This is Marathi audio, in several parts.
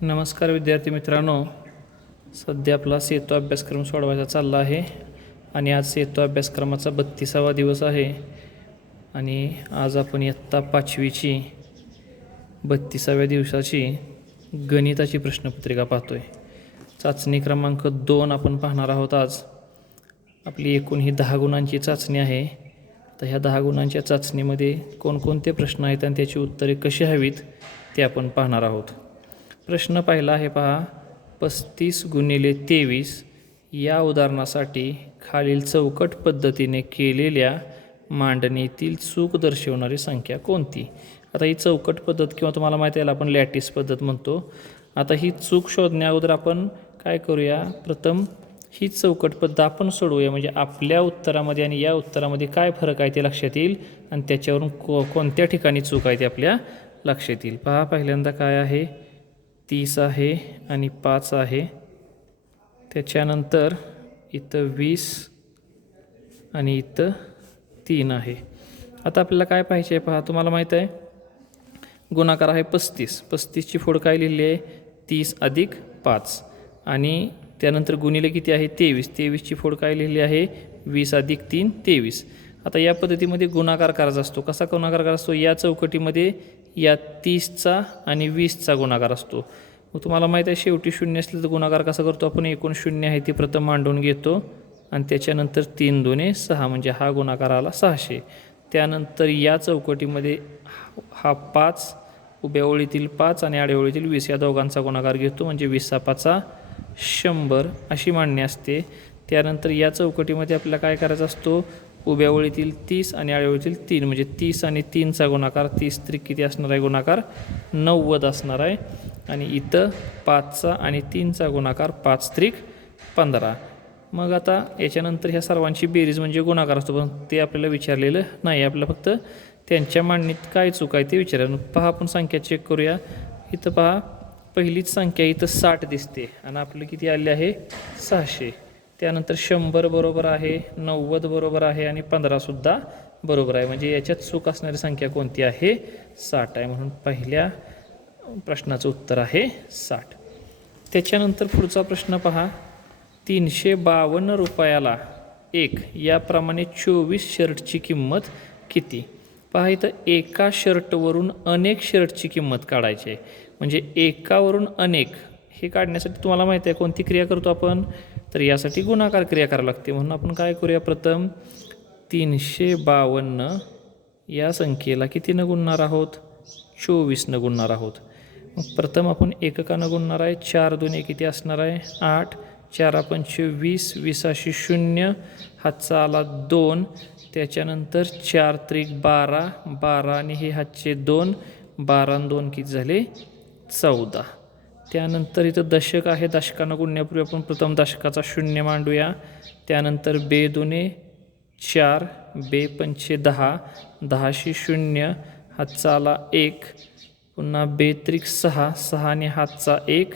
नमस्कार विद्यार्थी मित्रांनो, सध्या आपला सेतू अभ्यासक्रम सोडवायचा चालला आहे आणि आज सेतू अभ्यासक्रमाचा 32वा दिवस आहे आणि आज आपण इयत्ता 5वीची 32व्या दिवसाची गणिताची प्रश्नपत्रिका पाहतोय। चाचणी क्रमांक 2 आपण पाहणार आहोत। आज आपली एकूण ही 10 गुणांची चाचणी आहे। तर ह्या 10 गुणांच्या चाचणीमध्ये कोणकोणते प्रश्न आहेत आणि त्याची उत्तरे कशी हवीत ते आपण पाहणार आहोत। प्रश्न पहिला आहे पहा, 35 गुणिले 23 या उदाहरणासाठी खालील चौकट पद्धतीने केलेल्या मांडणीतील चूक दर्शवणारी संख्या कोणती। आता ही चौकट पद्धत किंवा तुम्हाला माहिती आहे आपण लॅटिस पद्धत म्हणतो। आता ही चूक शोधण्या अगोदर आपण काय करूया, प्रथम ही चौकट पद्धत आपण सोडवूया, म्हणजे आपल्या उत्तरामध्ये आणि या उत्तरामध्ये काय फरक आहे ते लक्षात येईल आणि त्याच्यावरून कोणत्या ठिकाणी चूक आहे ते आपल्या लक्षात येईल। पहा, पहिल्यांदा काय आहे, 30 आहे आणि 5 आहे। त्याच्यानंतर इथं 20 आणि इथं 3 आहे। आता आपल्याला काय पाहिजे आहे पहा, तुम्हाला माहीत आहे गुणाकार आहे 35। 35ची फोड काय लिहिली आहे, 30 अधिक 5 आणि त्यानंतर गुणिले किती आहे 23। 23ची फोड काय लिहिली आहे 20 अधिक 3 23। आता या पद्धतीमध्ये गुणाकार करायचा असतो। कसा गुणाकार करायचा असतो, या चौकटीमध्ये या 30चा आणि 20चा गुणाकार असतो। मग तुम्हाला माहीत आहे शेवटी शून्य असलं तर गुणाकार कसा करतो आपण, एकूण शून्य आहे ती प्रथम मांडून घेतो आणि त्याच्यानंतर 3 दुने 6 म्हणजे हा गुणाकार आला 600। त्यानंतर या चौकटीमध्ये हा 5 उभ्या ओळीतील 5 आणि आडव्या ओळीतील 20 या दोघांचा गुणाकार घेतो म्हणजे 20 5 100 अशी मांडणी असते। त्यानंतर या चौकटीमध्ये आपल्याला काय करायचा असतो, उभ्या ओळीतील 30 आणि आडव्या ओळीतील 3 म्हणजे 30 आणि 3चा गुणाकार 30 त्रिक किती असणार आहे, गुणाकार 90 असणार आहे। आणि इथं 5चा आणि 3चा गुणाकार 5 त्रिक 15। मग आता याच्यानंतर ह्या सर्वांची बेरीज म्हणजे गुणाकार असतो, पण ते आपल्याला विचारलेलं नाही, आपल्याला फक्त त्यांच्या मांडणीत काय चूक आहे ते विचारायचं। पहा, आपण संख्या चेक करूया। इथं पहा, पहिलीच संख्या इथं 60 दिसते आणि आपलं किती आले आहे 600। त्यानंतर 100 बरोबर आहे, 90 बरोबर आहे आणि 15सुद्धा बरोबर आहे, म्हणजे याच्यात चूक असणारी संख्या कोणती आहे 60 आहे, म्हणून पहिल्या प्रश्नाचं उत्तर आहे 60। त्याच्यानंतर पुढचा प्रश्न पहा, 352 रुपयाला 1 याप्रमाणे 24 शर्टची किंमत किती। पहा, इथं एका शर्टवरून अनेक शर्टची किंमत काढायची आहे, म्हणजे एकावरून अनेक हे काढण्यासाठी तुम्हाला माहिती आहे कोणती क्रिया करतो आपण, तर यासाठी गुणाकार क्रिया करावी लागते। म्हणून आपण काय करूया, प्रथम 352 या संख्येला कितीनं गुणणार आहोत, 24नं गुणणार आहोत। मग प्रथम आपण एककानं गुणणार आहे, 4 दुने किती असणार आहे 8, 4 पंचे 20, 20 0, हातचा आला 2, त्याच्यानंतर 4 त्रिक 12, 12 आणि हे हातचे 2, 12 आणि 2 किती झाले 14। त्यानंतर इथं दशक आहे, दशकानं गुणण्यापूर्वी आपण प्रथम दशकाचा 0 मांडूया। त्यानंतर बे दुने 4, बे पंचे 10, 10 0, हातचा आला 1, पुन्हा बे त्रिक 6, 6 आणि हातचा 1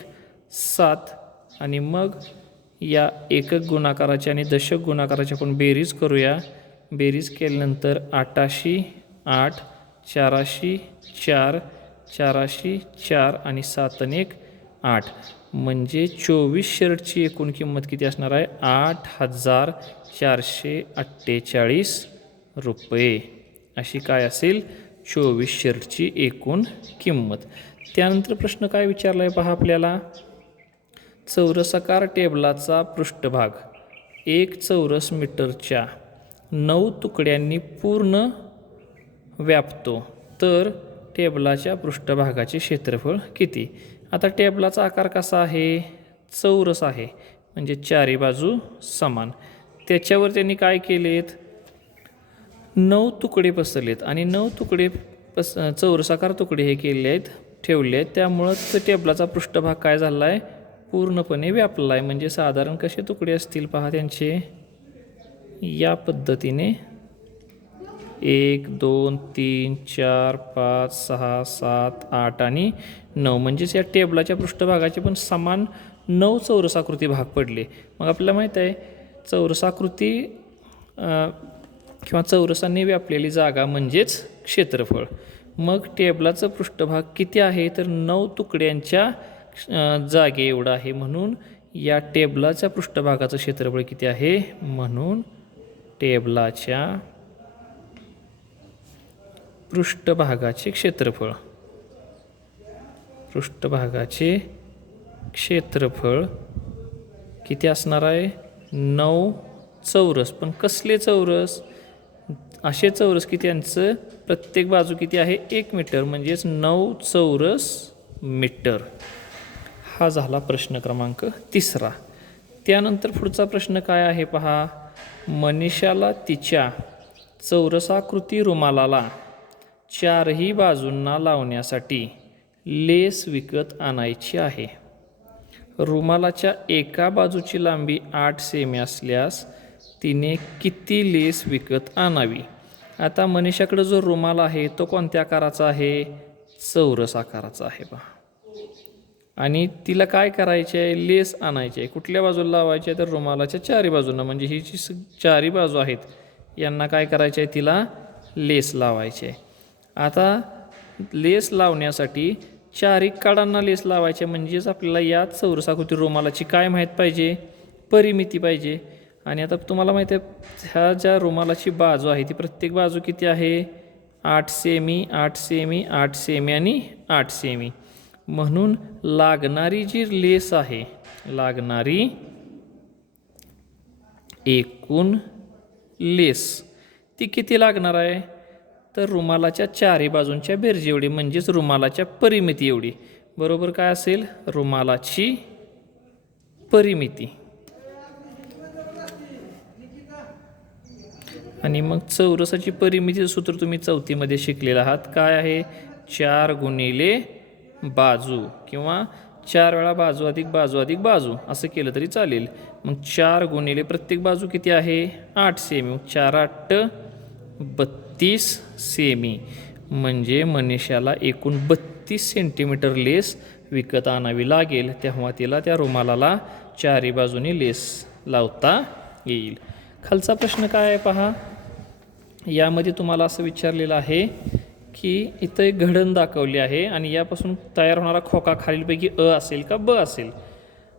7 आणि मग या एकक गुणाकाराची आणि दशक गुणाकाराची आपण बेरीज करूया। बेरीज केल्यानंतर 88 8, 84 4, 84 4 आणि 7 आणि 1 8 म्हणजे 24 शर्टची एकूण किंमत किती असणार आहे 8448 रुपये अशी काय असेल 24 शर्टची एकूण किंमत। त्यानंतर प्रश्न काय विचारला आहे पहा आपल्याला, चौरसाकार टेबलाचा पृष्ठभाग 1 चौरस मीटरच्या 9 तुकड्यांनी पूर्ण व्यापतो, तर टेबलाच्या पृष्ठभागाचे क्षेत्रफळ किती। आता टेबलाचा आकार कसा आहे, चौरस आहे, म्हणजे चारी बाजू समान। त्याच्यावर त्यांनी काय केलेत, 9 तुकडे पसरलेत आणि 9 तुकडे चौरसाकार तुकडे हे केले आहेत ठेवले आहेत, त्यामुळं टेबलाचा पृष्ठभाग काय झाला आहे पूर्णपणे व्यापला आहे। म्हणजे साधारण कसे तुकडे असतील पहा त्यांचे, या पद्धतीने 1 2 3 4 5 6 7 8 आणि 9 म्हणजेच या टेबलाच्या पृष्ठभागाचे पण समान 9 चौरसाकृती भाग पडले। मग आपल्याला माहीत आहे चौरसाकृती किंवा चौरसांनी व्यापलेली जागा म्हणजेच क्षेत्रफळ। मग टेबलाचं पृष्ठभाग किती आहे, तर 9 तुकड्यांच्या जागे एवढं आहे. म्हणून या टेबलाच्या पृष्ठभागाचं क्षेत्रफळ किती आहे? म्हणून टेबलाच्या पृष्ठभागाचे क्षेत्रफळ किती असणार आहे? 9 चौरस. पण कसले चौरस? असे चौरस की त्यांचं प्रत्येक बाजू किती आहे? 1 मीटर, म्हणजेच 9 चौरस मीटर. हा झाला प्रश्न क्रमांक 3. त्यानंतर पुढचा प्रश्न काय आहे पहा. मनीषाला तिच्या चौरसाकृती रुमालाला 4ही बाजूंना लावण्यासाठी लेस विकत आणायची आहे. रुमालाच्या एका बाजूची लांबी 8 सेमी असल्यास तिने किती लेस विकत आणावी? आता मनीषाकडे जो रुमाल आहे तो कोणत्या आकाराचा आहे? चौरस आकाराचा आहे पहा. आणि तिला काय करायचे आहे? लेस आणायची आहे. कुठल्या बाजूला लावायची आहे? तर रुमालाच्या 4ही बाजूंना, म्हणजे ही जी 4ही बाजू आहेत यांना काय करायचे आहे? तिला लेस लावायचे आहे. आता लेस लावण्यासाठी 4ही कडांना लेस लावायचे, म्हणजेच आपल्याला या चौरसाकृती रुमालाची काय माहीत पाहिजे? परिमिती पाहिजे. आणि आता तुम्हाला माहिती आहे ह्या ज्या रुमालाची बाजू आहे ती प्रत्येक बाजू किती आहे? 8 सेमी, 8 सेमी, 8 सेमी आणि 8 सेमी. म्हणून लागणारी जी लेस आहे, लागणारी एकूण लेस ती किती लागणार आहे? तर रुमालाच्या 4ही बाजूंच्या बेरजी एवढी, म्हणजेच रुमालाच्या परिमिती एवढी. बरोबर काय असेल? रुमालाची परिमिती. आणि मग चौरसाची परिमितीचं सूत्र तुम्ही 4थीमध्ये शिकलेलं आहात. काय आहे? 4 गुणिले बाजू, किंवा 4 वेळा बाजू अधिक बाजू अधिक बाजू असं केलं तरी चालेल. मग 4 गुणिले प्रत्येक बाजू किती आहे? 8 सेमी. 4 8 32 सेमी. म्हणजे मनीषाला एकूण 32 सेंटीमीटर लेस विकत आणावी लागेल. तेव्हा तिला त्या रुमालाला 4ही बाजूनी लेस लावता येईल. खालचा प्रश्न काय आहे पहा. यामध्ये तुम्हाला असं विचारलेलं आहे की इथं एक घडण दाखवली आहे आणि यापासून तयार होणारा खोका खालीलपैकी अ असेल का ब असेल?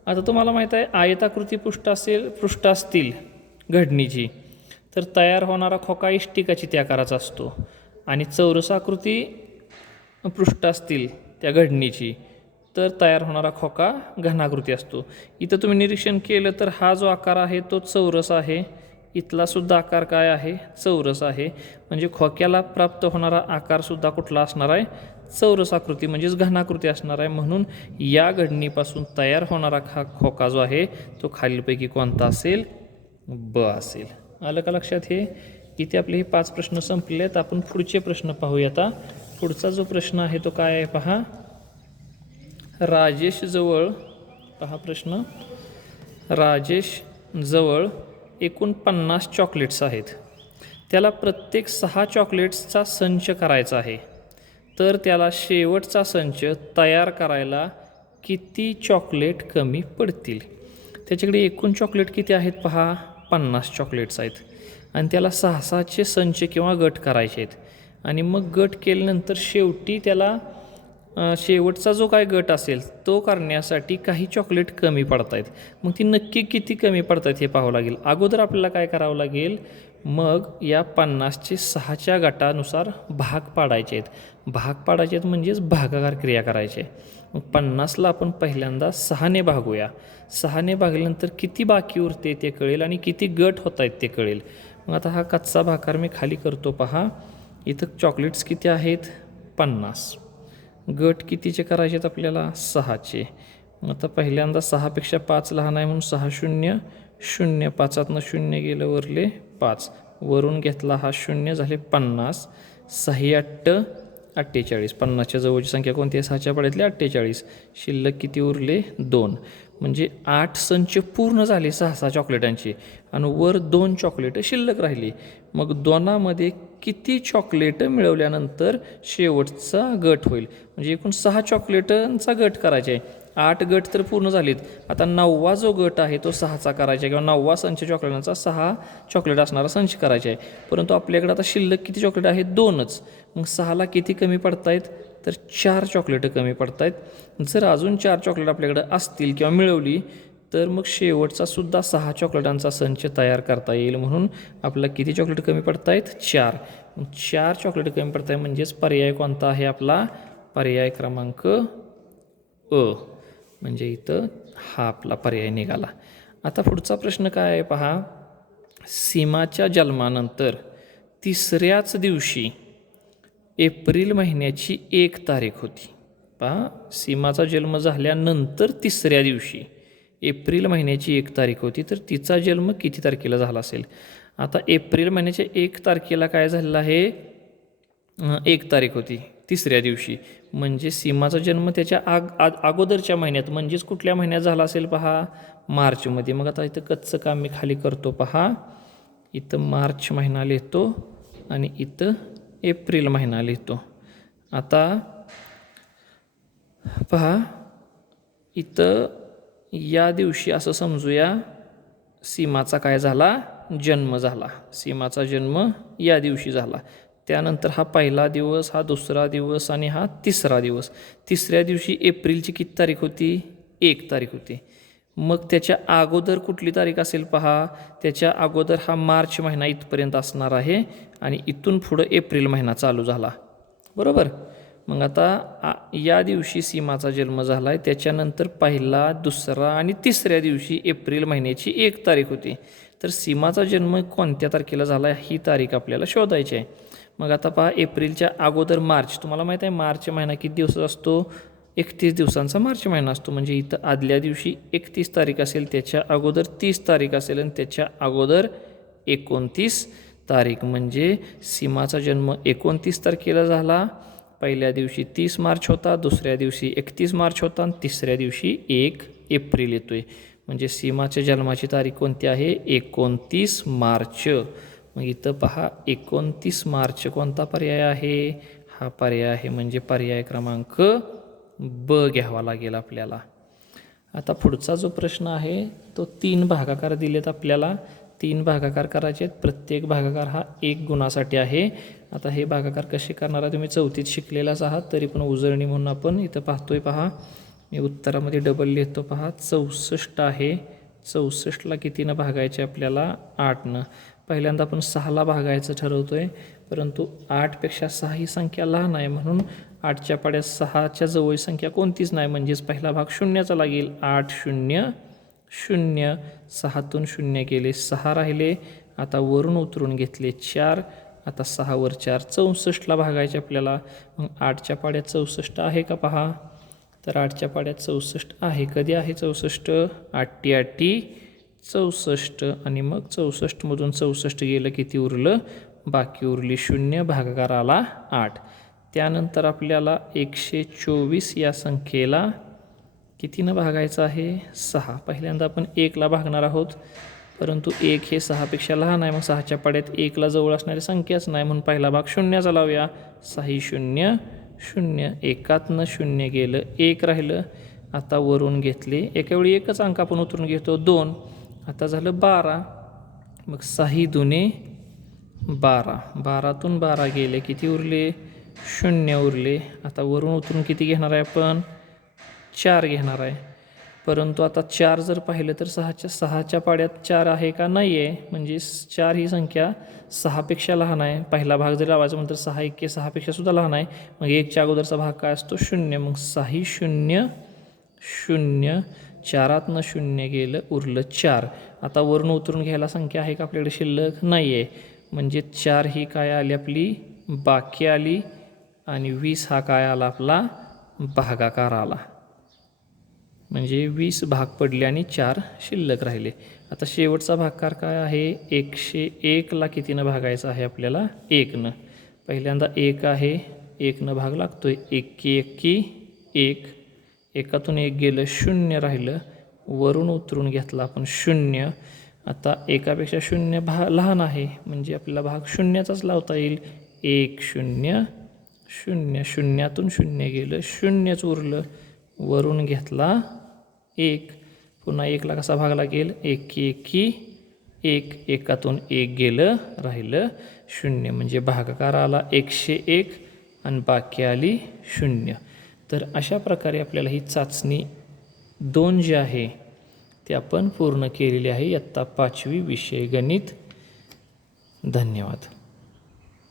आता तुम्हाला माहीत आहे आयताकृती पृष्ठ असतील घडणीची तर तयार होणारा खोका इष्टिकाची त्या आकाराचा असतो. आणि चौरसाकृती पृष्ठ असतील त्या घडणीची तर तयार होणारा खोका घनाकृती असतो. इथं तुम्ही निरीक्षण केलं तर हा जो आकार आहे तो चौरस आहे. इथला सुद्धा आकार काय आहे? चौरस आहे. म्हणजे खोक्याला प्राप्त होणारा आकारसुद्धा कुठला असणार आहे? चौरसाकृती, म्हणजेच घनाकृती असणार आहे. म्हणून या घडणीपासून तयार होणारा खोका जो आहे तो खालीलपैकी कोणता असेल? ब असेल. आलं का लक्षात? हे इथे आपले हे 5 प्रश्न संपले आहेत. आपण पुढचे प्रश्न पाहूया. आता पुढचा जो प्रश्न आहे तो काय आहे पहा. राजेश जवळ पहा प्रश्न. राजेश जवळ एकूण 50 चॉकलेट्स आहेत. त्याला प्रत्येक 6 चॉकलेट्सचा संच करायचा आहे. तर त्याला शेवटचा संच तयार करायला किती चॉकलेट कमी पडतील? त्याच्याकडे एकूण चॉकलेट किती आहेत पहा? 50 चॉकलेट्स आहेत. आणि त्याला 6-6चे संच किंवा गट करायचे आहेत. आणि मग गट केल्यानंतर शेवटी त्याला शेवटचा जो काय गट असेल तो करण्यासाठी काही चॉकलेट कमी पडत आहेत. मग ती नक्की किती कमी पडत आहेत हे पाहावं लागेल. अगोदर आपल्याला काय करावं लागेल? मग या 50चे 6च्या गटानुसार भाग पाडायचे आहेत. भाग पाडायचे आहेत म्हणजेच भागाकार क्रिया करायची आहे. मग 50ला आपण पहिल्यांदा 6ने भागूया. 6ने भागल्यानंतर किती बाकी उरते ते कळेल आणि किती गट होत आहेत ते कळेल. मग आता हा कच्चा भागाकार मी खाली करतो पहा. इथं चॉकलेट्स किती आहेत? 50. गट कितीचे करायचे आहेत आपल्याला? 6चे. आता पहिल्यांदा 6पेक्षा 5 लहान आहे म्हणून 6 0 0. 5तनं 0 गेलं वरले 5. वरून घेतला हा 0 झाले 50. 6 8 48. 50च्या जवळची संख्या कोणती आहे? 6च्या पाड्यातली 48. शिल्लक किती उरले? 2. म्हणजे 8 संच पूर्ण झाले 6-6 चॉकलेटांची आणि वर 2 चॉकलेटं शिल्लक राहिली. मग 2मध्ये किती चॉकलेटं मिळवल्यानंतर शेवटचा गट होईल? म्हणजे एकूण 6 चॉकलेटांचा गट करायचा आहे. 8 गट तर पूर्ण झालेत. आता 9वा जो गट आहे तो 6चा करायचा आहे किंवा 9वा संच चॉकलेटांचा 6 चॉकलेट असणारा संच करायचा आहे. परंतु आपल्याकडे आता शिल्लक किती चॉकलेट आहेत? 2च. मग 6ला किती कमी पडतायत? तर 4 चॉकलेटं कमी पडत आहेत. जर अजून 4 चॉकलेट आपल्याकडं असतील किंवा मिळवली तर मग शेवटचा सुद्धा 6 चॉकलेटांचा संच तयार करता येईल. म्हणून आपल्याला किती चॉकलेट कमी पडत आहेत? 4. 4 चॉकलेट कमी पडत आहे म्हणजेच पर्याय कोणता आहे आपला? पर्याय क्रमांक अ. म्हणजे इथं हा आपला पर्याय निघाला. आता पुढचा प्रश्न काय आहे पहा. सीमाच्या जन्मानंतर 3ऱ्याच दिवशी एप्रिल महिन्याची 1 तारीख होती. पहा, सीमाचा जन्म झाल्यानंतर 3ऱ्या दिवशी एप्रिल महिन्याची 1 तारीख होती. तर तिचा जन्म किती तारखेला झाला असेल? आता एप्रिल महिन्याच्या 1 तारखेला काय झालेलं आहे? 1 तारीख होती 3ऱ्या दिवशी. म्हणजे सीमाचा जन्म त्याच्या अगोदरच्या महिन्यात म्हणजेच कुठल्या महिन्यात झाला असेल पहा? मार्चमध्ये. मग आता इथं कच्चं काम मी खाली करतो पहा. इथं मार्च महिना लिहितो आणि इथं एप्रिल महिना लिहितो. आता पहा, इथं या दिवशी असं समजूया सीमाचा काय झाला? जन्म झाला. सीमाचा जन्म या दिवशी झाला. त्यानंतर हा पहिला दिवस, हा दुसरा दिवस आणि हा 3रा दिवस. 3ऱ्या दिवशी एप्रिलची किती तारीख होती? 1 तारीख होती. मग त्याच्या अगोदर कुठली तारीख असेल पहा? त्याच्या अगोदर हा मार्च महिना इथपर्यंत असणार आहे आणि इथून पुढं एप्रिल महिना चालू झाला. बरोबर. मग आता या दिवशी सीमाचा जन्म झाला आहे. त्याच्यानंतर पहिला, दुसरा आणि 3ऱ्या दिवशी एप्रिल महिन्याची 1 तारीख होती. तर सीमाचा जन्म कोणत्या तारखेला झाला आहे ही तारीख आपल्याला शोधायची आहे. मग आता पहा, एप्रिलच्या अगोदर मार्च. तुम्हाला माहीत आहे मार्च महिना किती दिवस असतो? 31 दिवसांचा मार्च महिना असतो. म्हणजे इथं आदल्या दिवशी 31 तारीख असेल, त्याच्या अगोदर 30 तारीख असेल आणि त्याच्या अगोदर 29 तारीख. म्हणजे सीमाचा जन्म 29 तारखेला झाला. पहिल्या दिवशी 30 मार्च होता, दुसऱ्या दिवशी 31 मार्च होता आणि 3ऱ्या दिवशी 1 एप्रिल येतो आहे. म्हणजे सीमाच्या जन्माची तारीख कोणती आहे? 29 मार्च. मग इथं पहा 29 मार्च कोणता पर्याय आहे? हा पर्याय आहे. म्हणजे पर्याय क्रमांक ब घ्यावा लागेल आपल्याला. आता पुढचा जो प्रश्न आहे तो 3 भागाकार दिलेत आपल्याला. 3 भागाकार करायचे आहेत. प्रत्येक भागाकार हा 1 गुणासाठी आहे. आता हे भागाकार कसे करणार आहे तुम्ही 4थीत शिकलेलाच आहात. तरी पण उजळणी म्हणून आपण इथं पाहतोय पहा. मी उत्तरामध्ये डबल लिहितो पहा. 64 आहे. 64ला कितीनं भागायचे आपल्याला? 8नं. पहिल्यांदा आपण 6ला भागायचं ठरवतोय, परंतु 8पेक्षा 6 ही संख्या लहान आहे म्हणून 8च्या पाड्यात 6च्या जवळ संख्या कोणतीच नाही. म्हणजेच पहिला भाग शून्याचा लागेल. 8 0 0. 6तून 0 गेले, 6 राहिले. आता वरून उतरून घेतले 4. आता 6 वर 4, 64ला भागायचे आपल्याला. मग 8च्या पाड्यात 64 आहे का पहा? तर 8च्या पाड्यात 64 आहे. कधी आहे 64? 8 8 64. आणि मग 64मधून 64 गेलं, किती उरलं? बाकी उरली 0. भागाकार आला 8. त्यानंतर आपल्याला 124 या संख्येला कितीनं भागायचं आहे? 6. पहिल्यांदा आपण 1ला भागणार आहोत, परंतु 1 हे 6पेक्षा लहान आहे. मग 6च्या पाड्यात 1ला जवळ असणारी संख्याच नाही म्हणून पहिला भाग शून्याचा लावूया. 6 0 0. 1तनं 0 गेलं, 1 राहिलं. आता वरून घेतले, एकावेळी एकच अंक आपण उतरून घेतो 2. आता झालं 12. मग 6 दुने 12. 12तून 12 गेले, किती उरले? 0 उरले. आता वरून उतरून किती घेणार आहे आपण? 4 घेणार आहे. परंतु आता 4 जर पाहिलं तर 6च्या पाड्यात 4 आहे का? नाही आहे. म्हणजे 4 ही संख्या 6पेक्षा लहान आहे. पहिला भाग जर लावायचा म्हणून तर 6 1 6पेक्षा सुद्धा लहान आहे. मग 1च्या अगोदरचा भाग काय असतो? 0. मग 6 0 0. 4तनं 0 गेलं, उरलं 4. आता वरून उतरून घ्यायला संख्या आहे का आपल्याकडे शिल्लक? नाही आहे. म्हणजे 4 ही काय आली आपली? बाकी आली. आणि 20 हा काय आला आपला? भागाकार आला. म्हणजे 20 भाग पडले आणि 4 शिल्लक राहिले. आता शेवटचा भागाकार काय आहे? 101ला कितीनं भागायचं आहे आपल्याला? 1नं. पहिल्यांदा 1 आहे, 1नं भाग लागतोय. 1 1 1. 1तून 1 गेलं, 0 राहिलं. वरून उतरून घेतला आपण 0. आता 1पेक्षा 0 लहान आहे म्हणजे आपल्याला भाग शून्याचाच लावता येईल. 1 0 0. 0तून 0 गेलं, 0च उरलं. वरून घेतला 1. पुन्हा 1ला कसा भाग लागेल? 1 1 1. 1तून 1 गेलं, राहिलं 0. म्हणजे भागाकार आला 101 आणि बाकी आली 0. तर अशा प्रकारे आपल्याला ही चाचणी 2 जी आहे ती आपण पूर्ण केलेली आहे इयत्ता 5वी विषय गणित. धन्यवाद.